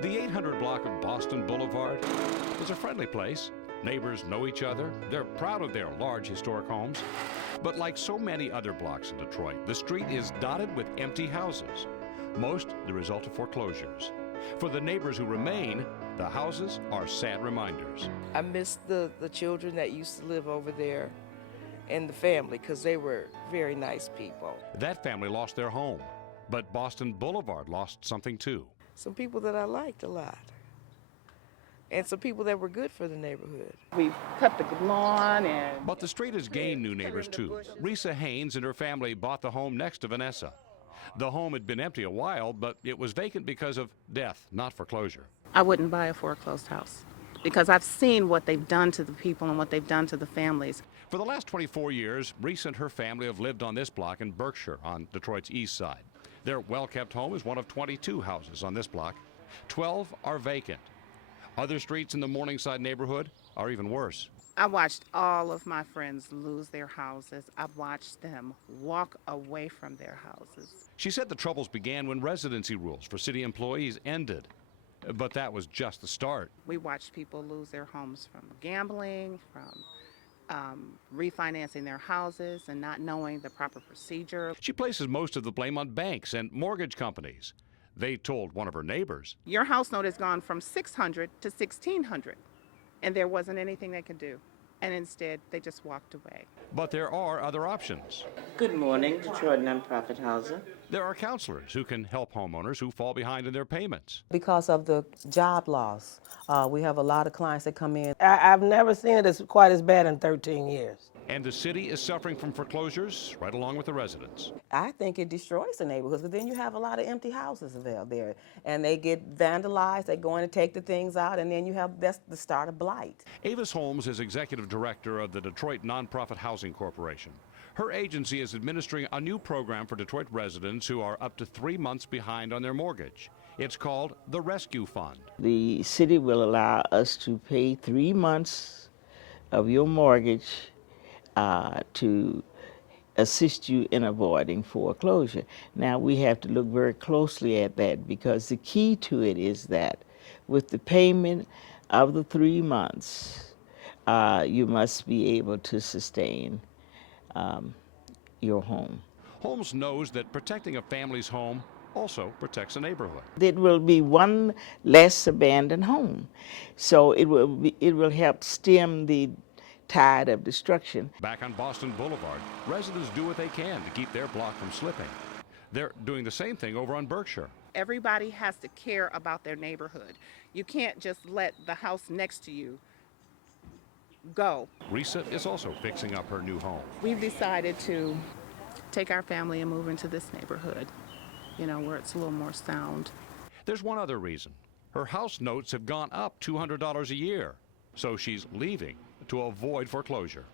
The 800 block of Boston Boulevard is a friendly place. Neighbors know each other. They're proud of their large historic homes. But like so many other blocks in Detroit, the street is dotted with empty houses, most the result of foreclosures. For the neighbors who remain, the houses are sad reminders. I miss the children that used to live over there and the family, because they were very nice people. That family lost their home, but Boston Boulevard lost something too. Some people that I liked a lot, and some people that were good for the neighborhood. We've cut the lawn and... But the street has gained new neighbors too. Risa Haynes and her family bought the home next to Vanessa. The home had been empty a while, but it was vacant because of death, not foreclosure. I wouldn't buy a foreclosed house because I've seen what they've done to the people and what they've done to the families. For the last 24 years, Risa and her family have lived on this block in Berkshire on Detroit's east side. Their well-kept home is one of 22 houses on this block. 12 are vacant. Other streets in the Morningside neighborhood are even worse. I watched all of my friends lose their houses. I've watched them walk away from their houses. She said the troubles began when residency rules for city employees ended. But that was just the start. We watched people lose their homes from gambling, from refinancing their houses and not knowing the proper procedure. She places most of the blame on banks and mortgage companies. They told one of her neighbors, "Your house note has gone from $600 to $1,600, and there wasn't anything they could do." And instead, they just walked away. But there are other options. Good morning, Detroit Nonprofit Housing. There are counselors who can help homeowners who fall behind in their payments. Because of the job loss, we have a lot of clients that come in. I've never seen it as quite as bad in 13 years. And the city is suffering from foreclosures right along with the residents. I think it destroys the neighborhoods, because then you have a lot of empty houses out there, and they get vandalized, they go in and take the things out, and then that's the start of blight. Avis Holmes is executive director of the Detroit Nonprofit Housing Corporation. Her agency is administering a new program for Detroit residents who are up to 3 months behind on their mortgage. It's called the Rescue Fund. The city will allow us to pay 3 months of your mortgage to assist you in avoiding foreclosure. Now, we have to look very closely at that, because the key to it is that with the payment of the 3 months, you must be able to sustain your home. Holmes knows that protecting a family's home also protects a neighborhood. It will be one less abandoned home, so it will help stem the tide of destruction. Back on Boston Boulevard, residents do what they can to keep their block from slipping. They're doing the same thing over on Berkshire. Everybody has to care about their neighborhood. You can't just let the house next to you go. Risa is also fixing up her new home. We've decided to take our family and move into this neighborhood, where it's a little more sound. There's one other reason. Her house notes have gone up $200 a year, so she's leaving to avoid foreclosure.